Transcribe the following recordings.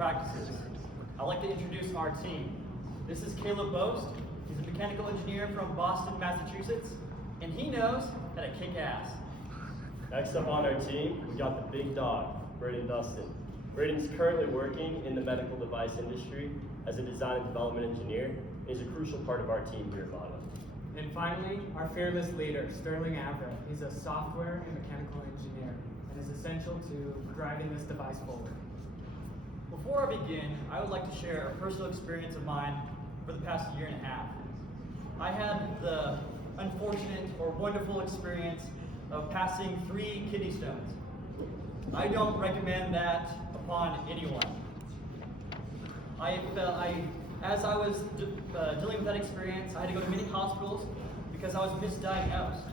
practices. I'd like to introduce our team. This is Caleb Boast. He's a mechanical engineer from Boston, Massachusetts, and he knows how to kick ass. Next up on our team, we got the big dog, Braden Dustin. Braden's currently working in the medical device industry as a design and development engineer, and is a crucial part of our team here at Modo. And finally, our fearless leader, Sterling Avra. He's a software and mechanical engineer and is essential to driving this device forward. Before I begin, I would like to share a personal experience of mine for the past year and a half. I had the unfortunate or wonderful experience of passing 3 kidney stones. I don't recommend that upon anyone. As I was dealing with that experience, I had to go to many hospitals because I was misdiagnosed,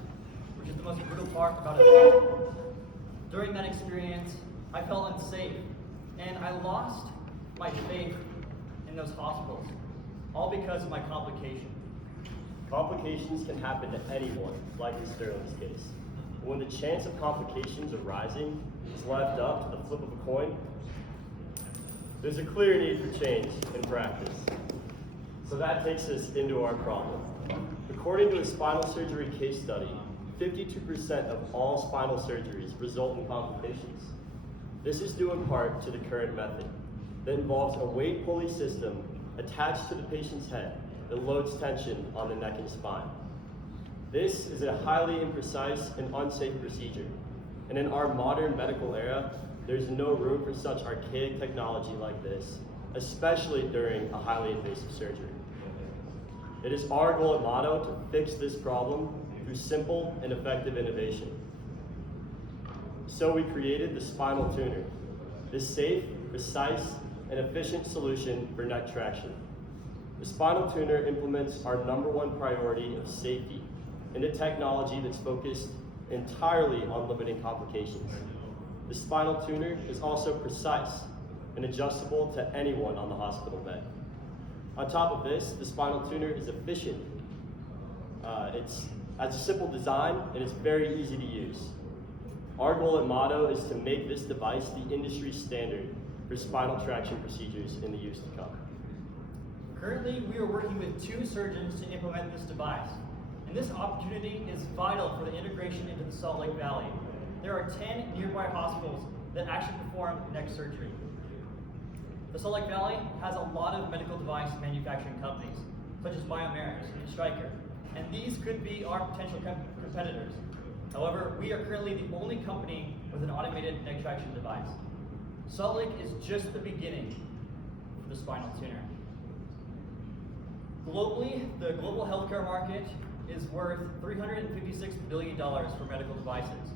which is the most brutal part about it all. During that experience, I felt unsafe, and I lost my faith in those hospitals, all because of my complication. Complications can happen to anyone, like in Sterling's case. But when the chance of complications arising is left up to the flip of a coin, there's a clear need for change in practice. So that takes us into our problem. According to a spinal surgery case study, 52% of all spinal surgeries result in complications. This is due in part to the current method that involves a weight pulley system attached to the patient's head that loads tension on the neck and spine. This is a highly imprecise and unsafe procedure, and in our modern medical era, there's no room for such archaic technology like this, especially during a highly invasive surgery. It is our goal at Modo to fix this problem through simple and effective innovation. So we created the Spinal Tuner, this safe, precise, and efficient solution for neck traction. The Spinal Tuner implements our #1 priority of safety and a technology that's focused entirely on limiting complications. The Spinal Tuner is also precise and adjustable to anyone on the hospital bed. On top of this, the Spinal Tuner is efficient. It has a simple design and it's very easy to use. Our goal at Modo is to make this device the industry standard for spinal traction procedures in the years to come. Currently, we are working with 2 surgeons to implement this device, and this opportunity is vital for the integration into the Salt Lake Valley. There are 10 nearby hospitals that actually perform neck surgery. The Salt Lake Valley has a lot of medical device manufacturing companies, such as Biomerix and Stryker, and these could be our potential competitors. However, we are currently the only company with an automated neck traction device. Salt Lake is just the beginning for the Spinal Tuner. Globally, the global healthcare market is worth $356 billion for medical devices.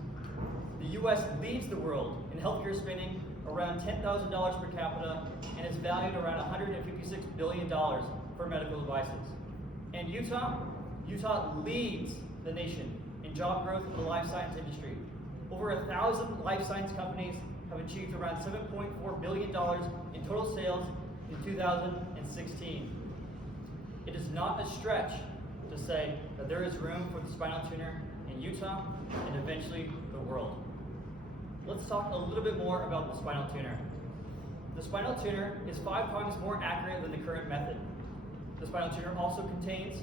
The US leads the world in healthcare spending around $10,000 per capita and is valued around $156 billion for medical devices. And Utah leads the nation in job growth in the life science industry. Over 1,000 life science companies have achieved around $7.4 billion in total sales in 2016. It is not a stretch to say that there is room for the Spinal Tuner in Utah and eventually the world. Let's talk a little bit more about the Spinal Tuner. The Spinal Tuner is 5 times more accurate than the current method. The Spinal Tuner also contains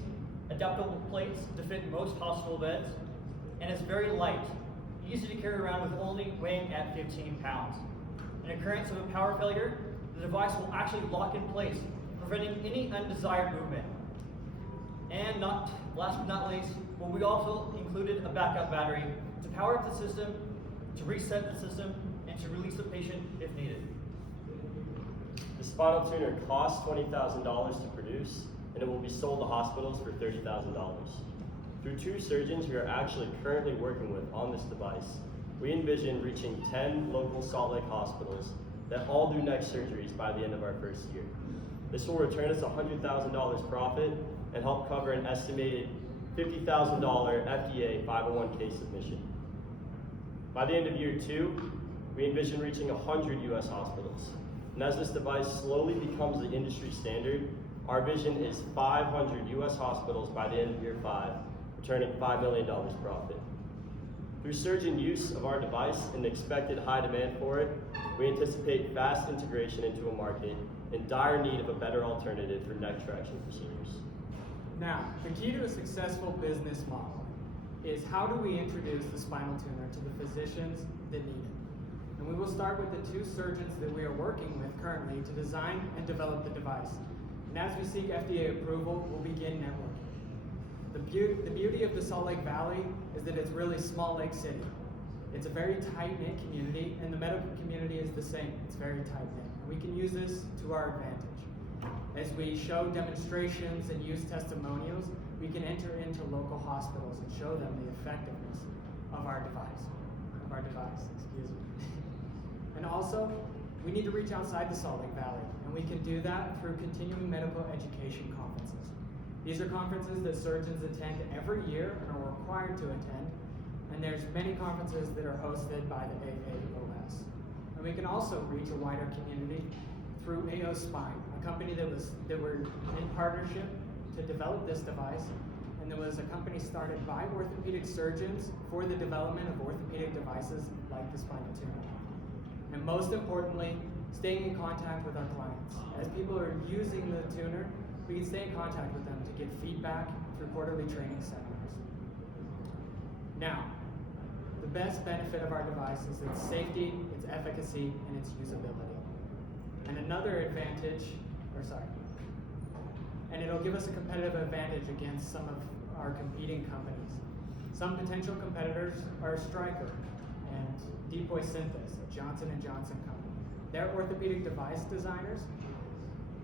adaptable plates to fit most hospital beds, and is very light, easy to carry around with only weighing at 15 pounds. In occurrence of a power failure, the device will actually lock in place, preventing any undesired movement. And last but not least, we also included a backup battery to power up the system, to reset the system, and to release the patient if needed. The Spinal Tuner costs $20,000 to produce, and it will be sold to hospitals for $30,000. Through 2 surgeons we are actually currently working with on this device, we envision reaching 10 local Salt Lake hospitals that all do neck surgeries by the end of our first year. This will return us $100,000 profit and help cover an estimated $50,000 FDA 501(k) submission. By the end of year 2, we envision reaching 100 US hospitals. And as this device slowly becomes the industry standard, our vision is 500 US hospitals by the end of year 5, returning $5 million profit. Through surging use of our device and expected high demand for it, we anticipate fast integration into a market in dire need of a better alternative for neck traction for seniors. Now, the key to a successful business model is how do we introduce the spinal tuner to the physicians that need it? And we will start with the 2 surgeons that we are working with currently to design and develop the device. And as we seek FDA approval, we'll begin networking. The beauty of the Salt Lake Valley is that it's really small lake city. It's a very tight-knit community, and the medical community is the same. It's very tight-knit. We can use this to our advantage. As we show demonstrations and use testimonials, we can enter into local hospitals and show them the effectiveness of our device. And also, we need to reach outside the Salt Lake Valley, and we can do that through continuing medical education conferences. These are conferences that surgeons attend every year and are required to attend, and there's many conferences that are hosted by the AAOS. And we can also reach a wider community through AO Spine, a company that we're in partnership to develop this device, and there was a company started by orthopedic surgeons for the development of orthopedic devices like the spinal tuner. And most importantly, staying in contact with our clients. As people are using the tuner, we can stay in contact with them to get feedback through quarterly training seminars. Now, the best benefit of our device is its safety, its efficacy, and its usability. And another advantage, and it'll give us a competitive advantage against some of our competing companies. Some potential competitors are Stryker and Depoy Synthes, a Johnson & Johnson company. They're orthopedic device designers,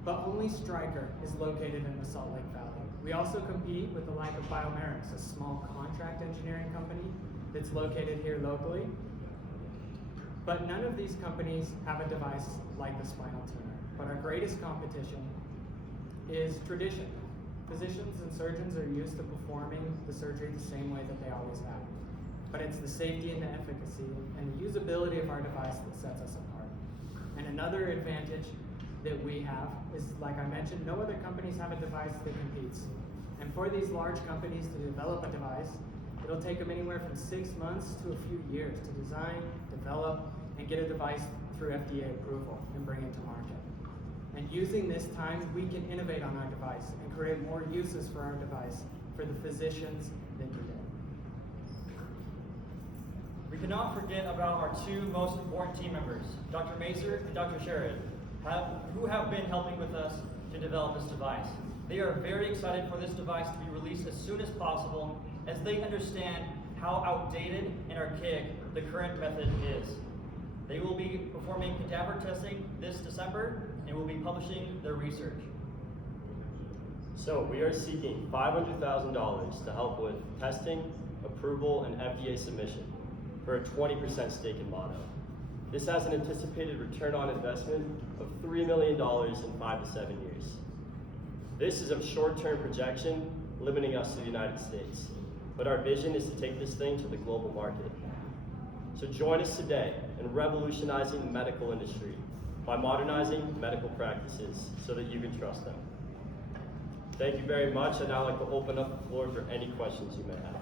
but only Stryker is located in the Salt Lake Valley. We also compete with the like of Biomerix, a small contract engineering company that's located here locally. But none of these companies have a device like the spinal tuner. But our greatest competition is tradition. Physicians and surgeons are used to performing the surgery the same way that they always have. But it's the safety and the efficacy and the usability of our device that sets us apart. And another advantage that we have is, like I mentioned, no other companies have a device that competes. And for these large companies to develop a device, it'll take them anywhere from 6 months to a few years to design, develop, and get a device through FDA approval and bring it to market. And using this time, we can innovate on our device and create more uses for our device for the physicians that need it. We cannot forget about our 2 most important team members, Dr. Mazer and Dr. Sherrod, who have been helping with us to develop this device. They are very excited for this device to be released as soon as possible, as they understand how outdated and archaic the current method is. They will be performing cadaver testing this December and will be publishing their research. So we are seeking $500,000 to help with testing, approval, and FDA submission for a 20% stake in Modo. This has an anticipated return on investment of $3 million in 5 to 7 years. This is a short-term projection limiting us to the United States, but our vision is to take this thing to the global market. So join us today in revolutionizing the medical industry by modernizing medical practices so that you can trust them. Thank you very much. I'd now like to open up the floor for any questions you may have.